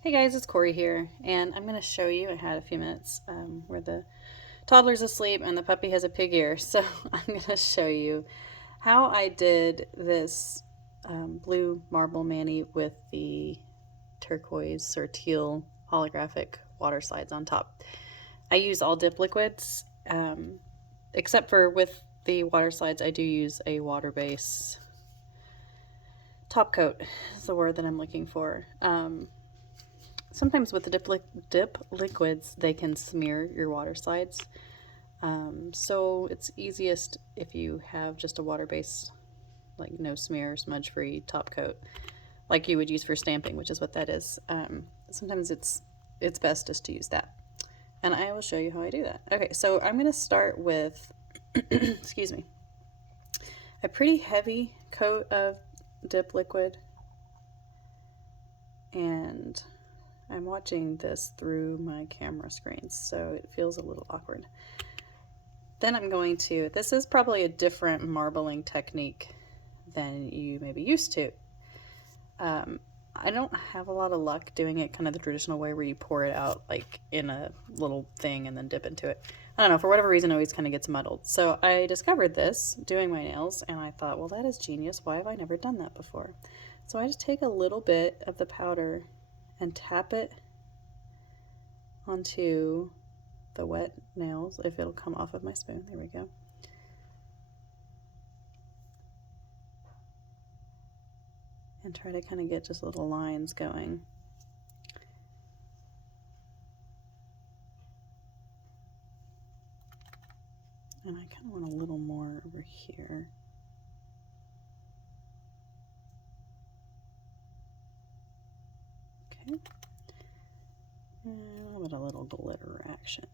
Hey guys, it's Corey here, and I'm going to show you. I had a few minutes where the toddler's asleep and the puppy has a pig ear, so I'm going to show you how I did this blue marble mani with the turquoise or teal holographic water slides on top. I use all dip liquids, except for with the water slides, I do use a water base. Top coat is the word that I'm looking for. Sometimes with the dip liquids, they can smear your water slides. So it's easiest if you have just a water-based, like no smear, smudge-free top coat, like you would use for stamping, which is what that is. Sometimes it's best just to use that. And I will show you how I do that. Okay, so I'm going to start with, excuse me, a pretty heavy coat of dip liquid. And I'm watching this through my camera screen, so it feels a little awkward. Then I'm going to, this is probably a different marbling technique than you may be used to. I don't have a lot of luck doing it kind of the traditional way where you pour it out like in a little thing and then dip into it. I don't know, for whatever reason it always kind of gets muddled. So I discovered this doing my nails and I thought, well, that is genius. Why have I never done that before? So I just take a little bit of the powder and tap it onto the wet nails, if it'll come off of my spoon. There we go. And try to kind of get just little lines going. And I kind of want a little more over here. Okay. And how about a little glitter action?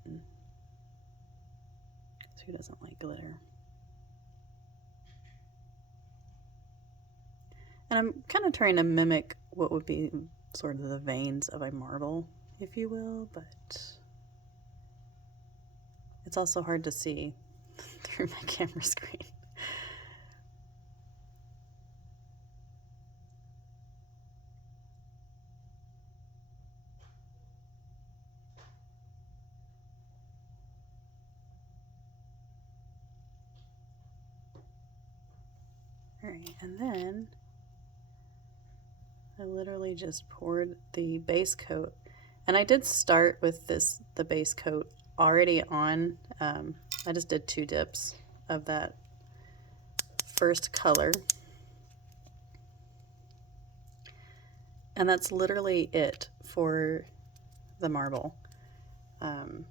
Who doesn't like glitter? And I'm kind of trying to mimic what would be sort of the veins of a marble, if you will, but it's also hard to see through my camera screen. Alright, and then I literally just poured the base coat, and I did start with the base coat already on. I just did 2 dips of that first color, and that's literally it for the marble. And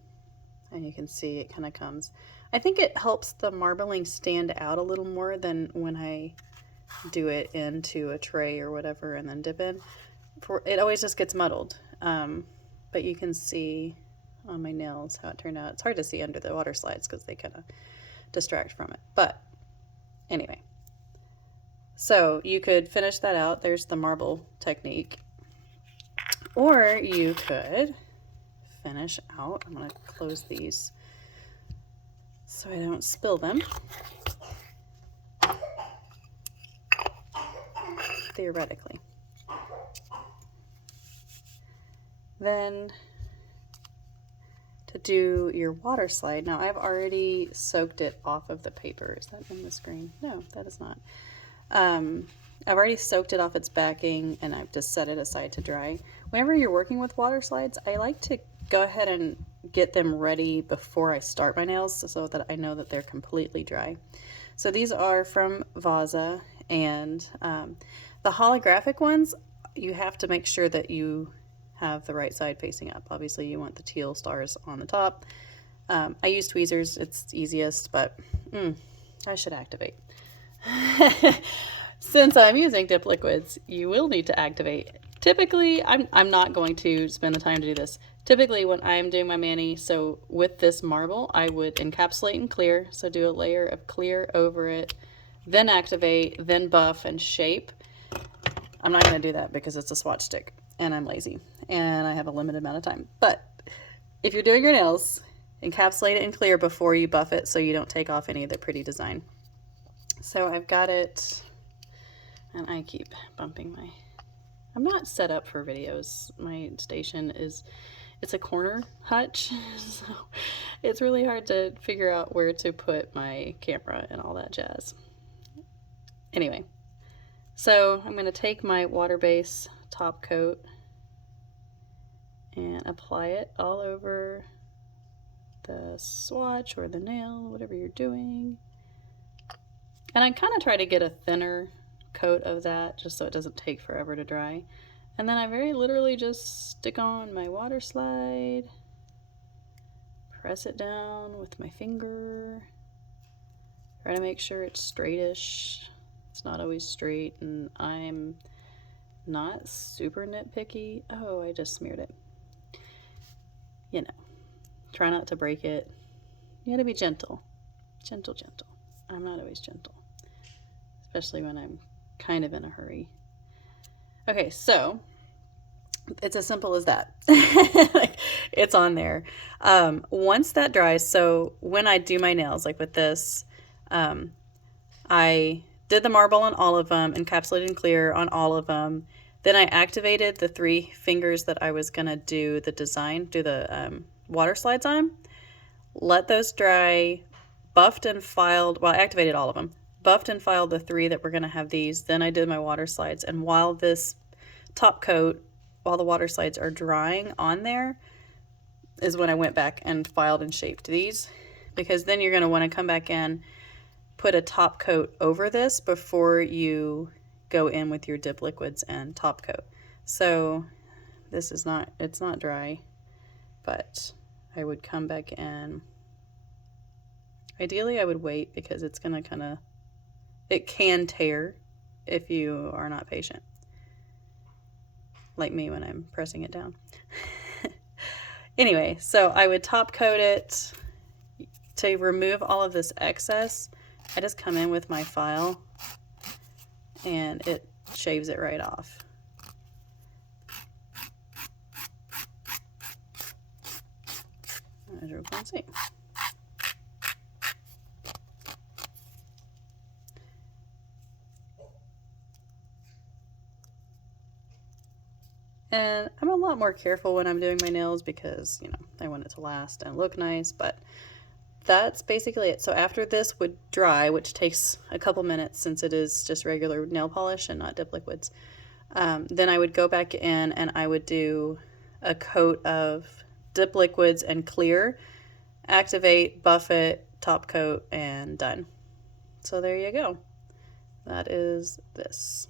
you can see it kind of comes. I think it helps the marbling stand out a little more than when I do it into a tray or whatever and then dip in. It always just gets muddled. But you can see on my nails how it turned out. It's hard to see under the water slides because they kind of distract from it. But anyway, so you could finish that out. There's the marble technique. Or you could finish out, I'm going to close these so I don't spill them. Theoretically. Then to do your water slide, now I've already soaked it off of the paper. Is that in the screen? No, that is not. I've already soaked it off its backing and I've just set it aside to dry. Whenever you're working with water slides, I like to go ahead and get them ready before I start my nails so that I know that they're completely dry. So these are from Vaza, and the holographic ones, you have to make sure that you have the right side facing up. Obviously you want the teal stars on the top. I use tweezers, it's easiest, but I should activate. Since I'm using dip liquids, you will need to activate. Typically, I'm not going to spend the time to do this. Typically, when I'm doing my mani, so with this marble, I would encapsulate and clear. So do a layer of clear over it, then activate, then buff and shape. I'm not going to do that because it's a swatch stick and I'm lazy and I have a limited amount of time. But if you're doing your nails, encapsulate it and clear before you buff it so you don't take off any of the pretty design. So I've got it, and I keep bumping my I'm not set up for videos. My station is, it's a corner hutch, so it's really hard to figure out where to put my camera and all that jazz. Anyway, so I'm going to take my water base top coat and apply it all over the swatch or the nail, whatever you're doing. And I kind of try to get a thinner coat of that just so it doesn't take forever to dry. And then I very literally just stick on my water slide, press it down with my finger, try to make sure it's straightish. It's not always straight, and I'm not super nitpicky. Oh, I just smeared it. You know, try not to break it. You gotta be gentle. Gentle, gentle. I'm not always gentle, especially when I'm kind of in a hurry. Okay, so it's as simple as that. It's on there. Once that dries, so when I do my nails, like with this, I did the marble on all of them, encapsulated and clear on all of them. Then I activated the 3 fingers that I was gonna do the design, do the water slides on. Let those dry, buffed and filed, well, I activated all of them, buffed and filed the 3 that were going to have these. Then I did my water slides, and while this top coat, while the water slides are drying on there, is when I went back and filed and shaped these, because then you're going to want to come back in, put a top coat over this before you go in with your dip liquids and top coat. So this is not, it's not dry, but I would come back in. Ideally, I would wait because it's going to kind of, it can tear if you are not patient. Like me when I'm pressing it down. Anyway, so I would top coat it. To remove all of this excess, I just come in with my file and it shaves it right off. As you can see. And I'm a lot more careful when I'm doing my nails because, you know, I want it to last and look nice, but that's basically it. So after this would dry, which takes a couple minutes since it is just regular nail polish and not dip liquids, then I would go back in and I would do a coat of dip liquids and clear, activate, buff it, top coat, and done. So there you go. That is this.